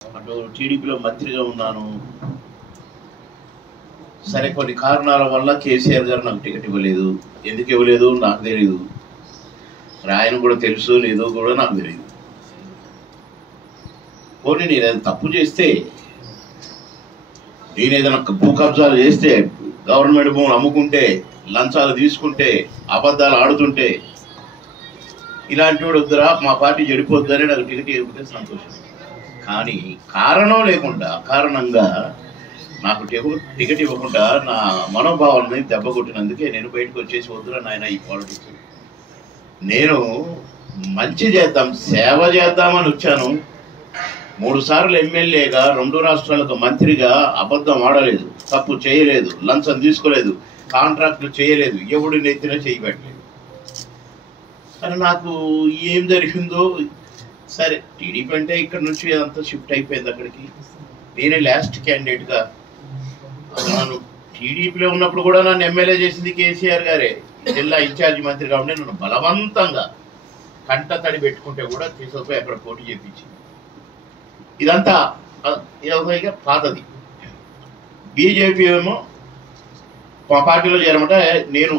అటు టీడీపీలో మంత్రిగా ఉన్నాను. సరే, కొన్ని కారణాల వల్ల కేసీఆర్ గారు నాకు టికెట్ ఇవ్వలేదు. ఎందుకు ఇవ్వలేదు నాకు తెలియదు. ఆయన కూడా తెలుసు లేదో కూడా నాకు తెలియదు. పోనీ నేను ఏదైనా తప్పు చేస్తే, నేను ఏదైనా భూ కబ్జాలు చేస్తే, గవర్నమెంట్ భూములు అమ్ముకుంటే, లంచాలు తీసుకుంటే, అబద్ధాలు ఆడుతుంటే, ఇలాంటి వాడు వద్దురా మా పార్టీ చెడిపోద్దని నాకు టికెట్ ఇవ్వకపోతే సంతోషం. కానీ కారణం లేకుండా అకారణంగా నాకు టికెట్ ఇవ్వకుండా నా మనోభావాలని దెబ్బ కొట్టినందుకే నేను బయటకు వచ్చేసి వద్దురా నాయన ఈ పాలిటిక్స్, నేను మంచి చేద్దాం, సేవ చేద్దామని వచ్చాను. 3 సార్లు ఎమ్మెల్యేగా, 2 రాష్ట్రాలకు మంత్రిగా అబద్ధం ఆడలేదు, తప్పు చేయలేదు, లంచం తీసుకోలేదు, కాంట్రాక్టులు చేయలేదు, ఎవడు నెత్తిన చేయబట్టలేదు. కానీ నాకు ఏం జరిగిందో, సరే టీడీపీ అంటే ఇక్కడ నుంచి అంతా షిఫ్ట్ అయిపోయింది అక్కడికి. నేనే లాస్ట్ క్యాండిడేట్గా, నన్ను టీడీపీలో ఉన్నప్పుడు కూడా నన్ను ఎమ్మెల్యే చేసింది కేసీఆర్ గారే. జిల్లా ఇన్ఛార్జి మంత్రిగా ఉండే నన్ను బలవంతంగా కంట తడి పెట్టుకుంటే కూడా తీసుకుపోయి అక్కడ పోటీ చేయించింది. ఇదంతా ఇక పాతది. బీజేపీ ఏమో మా పార్టీలో చేరమంటే, నేను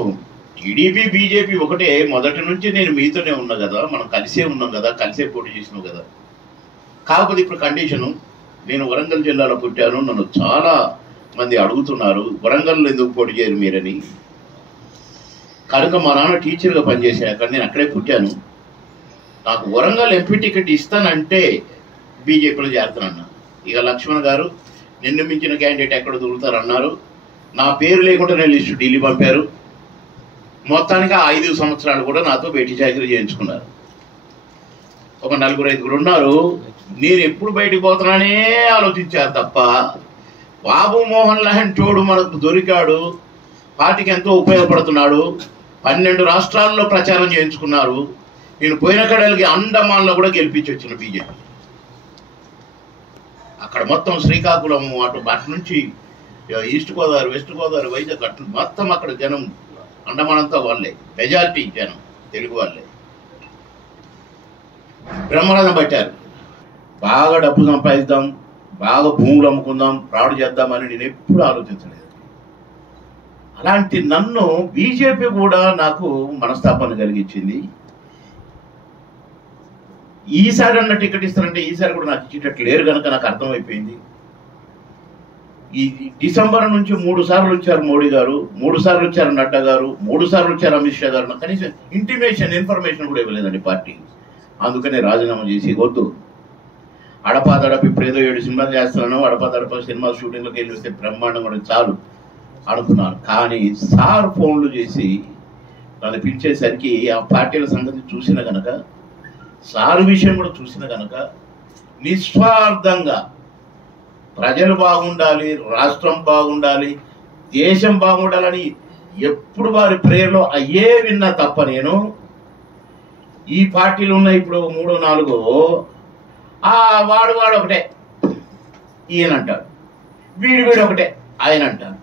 టీడీపీ బీజేపీ ఒకటే, మొదటి నుంచి నేను మీతోనే ఉన్నా కదా, మనం కలిసే ఉన్నాం కదా, కలిసే పోటీ చేసినాం కదా. కాకపోతే ఇప్పుడు కండిషను, నేను వరంగల్ జిల్లాలో పుట్టాను, నన్ను చాలా మంది అడుగుతున్నారు వరంగల్లో ఎందుకు పోటీ చేయరు మీరని. కనుక మా నాన్న టీచర్గా పనిచేశాను అక్కడ, నేను అక్కడే పుట్టాను. నాకు వరంగల్ ఎంపీ టికెట్ ఇస్తానంటే బీజేపీలో చేరుతానన్నా. ఇక లక్ష్మణ్ గారు నిన్ను మించిన క్యాండిడేట్ ఎక్కడ దొరుకుతారన్నారు. నా పేరు లేకుండా నేను లిస్టు ఢిల్లీ పంపారు. మొత్తానికి 5 సంవత్సరాలు కూడా నాతో భేటీ చాకరీ చేయించుకున్నారు. ఒక 4-5 ఉన్నారు. నేను ఎప్పుడు బయటకు పోతున్నానే ఆలోచించారు తప్ప, బాబు మోహన్ లాంటోడు మనకు దొరికాడు, పార్టీకి ఎంతో ఉపయోగపడుతున్నాడు, 12 రాష్ట్రాల్లో ప్రచారం చేయించుకున్నారు. నేను పోయిన కడలకి అండమాన్లో కూడా గెలిపించి వచ్చిన బీజేపీ. అక్కడ మొత్తం శ్రీకాకుళం అటు నుంచి ఈస్ట్ గోదావరి, వెస్ట్ గోదావరి, వైజాగ్ అటు మొత్తం అక్కడ జనం, అండమాన్ అంతా వాళ్ళే, మెజారిటీ జనం తెలుగు వాళ్ళే. బ్రహ్మరథం పట్టారు. బాగా డబ్బు సంపాదిద్దాం, బాగా భూములు అమ్ముకుందాం, ఫ్రాడ్ చేద్దామని నేను ఎప్పుడు ఆలోచించలేదు. అలాంటి నన్ను బీజేపీ కూడా నాకు మనస్తాపన కలిగించింది. ఈసారి అన్న టికెట్ ఇస్తారంటే ఈసారి కూడా నాకు ఇచ్చేటట్లు లేరు కనుక నాకు అర్థమైపోయింది. ఈ డిసెంబర్ నుంచి 3 సార్లు వచ్చారు మోడీ గారు, 3 సార్లు వచ్చారు నడ్డా గారు, 3 సార్లు వచ్చారు అమిత్ షా గారు. నాకు కనీసం ఇన్ఫర్మేషన్ కూడా ఇవ్వలేదండి పార్టీ. అందుకనే రాజీనామా చేసి వద్దు, అడపాదడప ఇప్పుడు ఏదో 7 సినిమాలు చేస్తున్నాను, అడపాదడప సినిమా షూటింగ్లోకి వెళ్ళి వస్తే బ్రహ్మాండం కూడా చాలు అనుకున్నాను. కానీ సార్ ఫోన్లు చేసి నన్ను పిలిచేసరికి ఆ పార్టీల సంగతి చూసిన కనుక, సార్ విషయం కూడా చూసిన కనుక, నిస్వార్థంగా ప్రజలు బాగుండాలి, రాష్ట్రం బాగుండాలి, దేశం బాగుండాలని ఎప్పుడు వారి ప్రేయర్లో అయ్యే విన్నా తప్ప, నేను ఈ పార్టీలు ఉన్న ఇప్పుడు 3-4 వాడు ఒకటే ఈయన అంటాడు, వీడు ఒకటే ఆయన అంటారు.